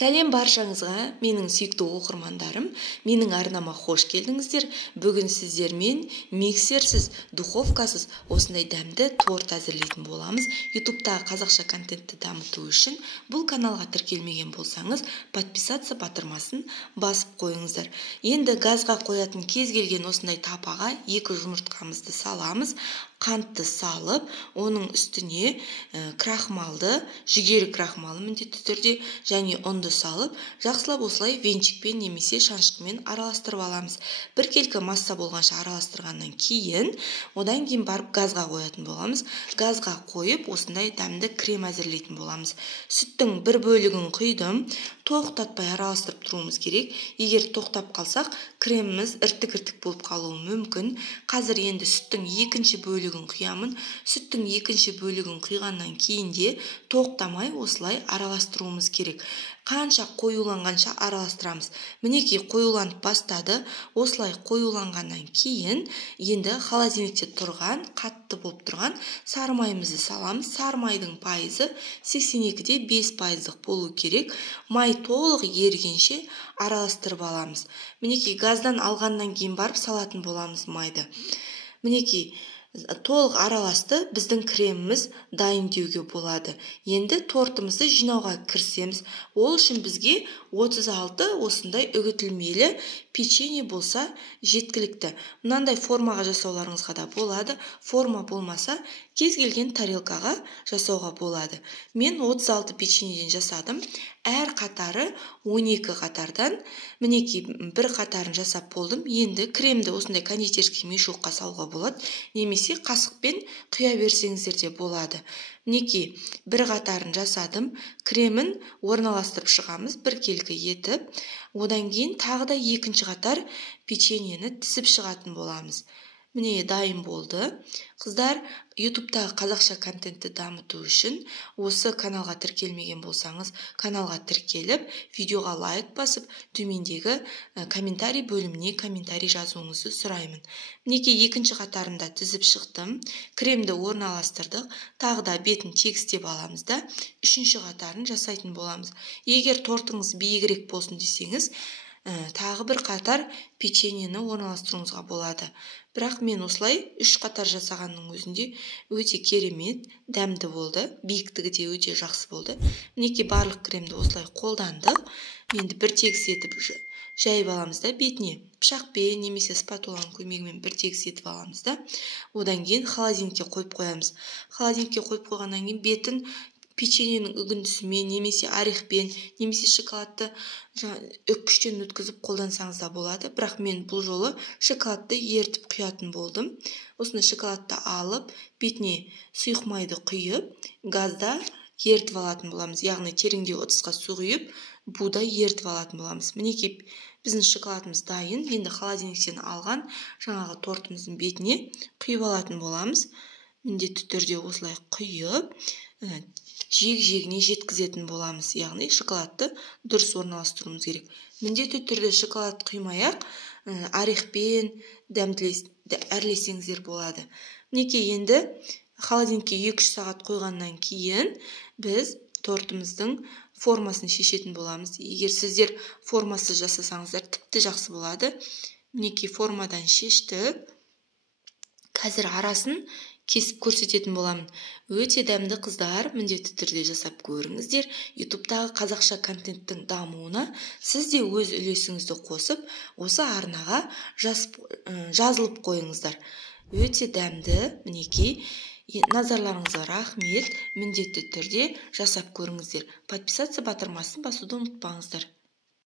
Сәлем баршаңызға, менің сүйікті оқырмандарым, менің арнама қош келдіңіздер. Бүгін сіздермен миксерсіз, духовкасыз осындай дәмді торт әзірлейтін боламыз. YouTube-тағы қазақша контентті дамыту үшін бұл каналға тіркелмеген болсаңыз, подписаться батырмасын басып қойыңыздар. Енді газға қоятын кез келген осындай тапаға 2 жұмыртқамызды саламыз. Қантты салып, оның үстіне крахмалды, жүгері крахмалы міндетті түрде және ұнды салып, жақсылап осылай венчикпен немесе шанышқымен араластырып аламыз. Біркелкі масса болғанша араластырғаннан кейін, одан кейін барып газға қоятын боламыз. Газға қойып, осындай дәмді крем әзірлейтін боламыз. Сүттің бір бөлігін құйдым, тоқтатпай араластырып тұруымыз керек. Егер тоқтап қалсақ, креміміз іртік-іртік болып қалуы мүмкін. Қазір енді сүттің екінші бөлігін құямын. Сүттің екінші бөлігін құйғаннан кейін де тоқтамай осылай араластыруымыз керек. Қанша қоюланғанша араластырамыз. Мінекей қоюланып бастады. Осылай қоюланғаннан кейін енді холодильникте тұрған, қатты болып тұрған сары майымызды саламыз. Сары майдың пайызы 82-де 5% болу керек. Май толық ерігенше араластырып аламыз. Мінекей газдан алғаннан кейін барып салатын боламыз майды. Мінекей толық араласты, біздің креміміз дайын деуге болады. Енді тортымызды жинауға кірісеміз. Ол үшін бізге 36 осындай үгітілмелі печенье болса жеткілікті. Мынандай формаға жасауларыңызға да болады. Форма болмаса, кез келген тарелкаға жасауға болады. Мен 36 печеньеден жасадым. Әр қатары 12 қатардан. Мінекей бір қатарын жасап болдым. Енді кремді осындай кондитерский мешокқа салуға болады. Немесе қасықпен құя берсеңіздер де болады. Мінекей бір қатарын жасадым. Кремін орналастырып шығамыз, біркелкі етіп. Одан кейін тағы да екінші қатар печеньені тізіп шығатын боламыз. Міне дайын болды. Қыздар, YouTube-тағы қазақша контентті дамыту үшін осы каналға тіркелмеген болсаңыз, каналға тіркеліп, видеоға лайк басып, төмендегі комментарий бөліміне комментарий жазуыңызды сұраймын. Мінекей екінші қатарында тізіп шықтым. Кремді орналастырдық. Тағы да бетін тегістеп аламыз да, үшінші қатарын жасайтын боламыз. Егер тортыңыз биігірек болсын десеңіз, тағы бір қатар печеньені орналастыруыңызға болады. Бірақ мен осылай 3 қатар жасағанның өзінде өте керемет, дәмді болды. Биіктігі де өте жақсы болды. Мінекей барлық кремді осылай қолдандық. Енді бір тегіс етіп жайып аламыз да бетіне. Пышақпен немесе спатуланың көмегімен бір тегіс етіп аламыз да. Одан кейін холодильникке қойып қоямыз. Холодильникке қойып қойғаннан кейін бетін печеньенің үгіндісімен, немесе орехпен, немесе шоколадты үккіштен өткізіп қолдансаңыз да болады. Бірақ мен бұл жолы шоколадты ертіп құятын болдым. Осыны шоколадты алып, бетіне сұйық майды құйып, газда ертіп алатын боламыз. Яғни тереңдеу ыдысқа су құйып, буда ертіп алатын боламыз. Мінекей біздің шоколадымыз дайын. Енді холодильниктен алған жаңағы тортымыздың бетіне құйып алатын боламыз. Міндетті түрде осылай құйып, жeg-жегіне жеткізетін боламыз. Яғни шоколадты дұрыс орналастыруымыз керек. Міндетті түрде шоколад құймай-ақ орехпен әрлесеңіздер болады. Мінекей енді холодильникке 2-3 сағат қойғаннан кейін біз тортымыздың формасын шешетін боламыз. Егер сіздер формасы жасасаңыздар тіпті жақсы болады. Мінекей формадан шештік. Қазір арасын кесіп көрсететін боламын. Өте дәмді қыздар, міндетті түрде жасап көріңіздер. YouTube-тағы қазақша контенттің дамуына сіз де өз үлесіңізді қосып, осы арнаға жазылып қойыңыздар. Өте дәмді, мінекей, назарларыңызға рахмет, міндетті түрде жасап көріңіздер. Подписаться батырмасын басуды ұмытпаңыздар.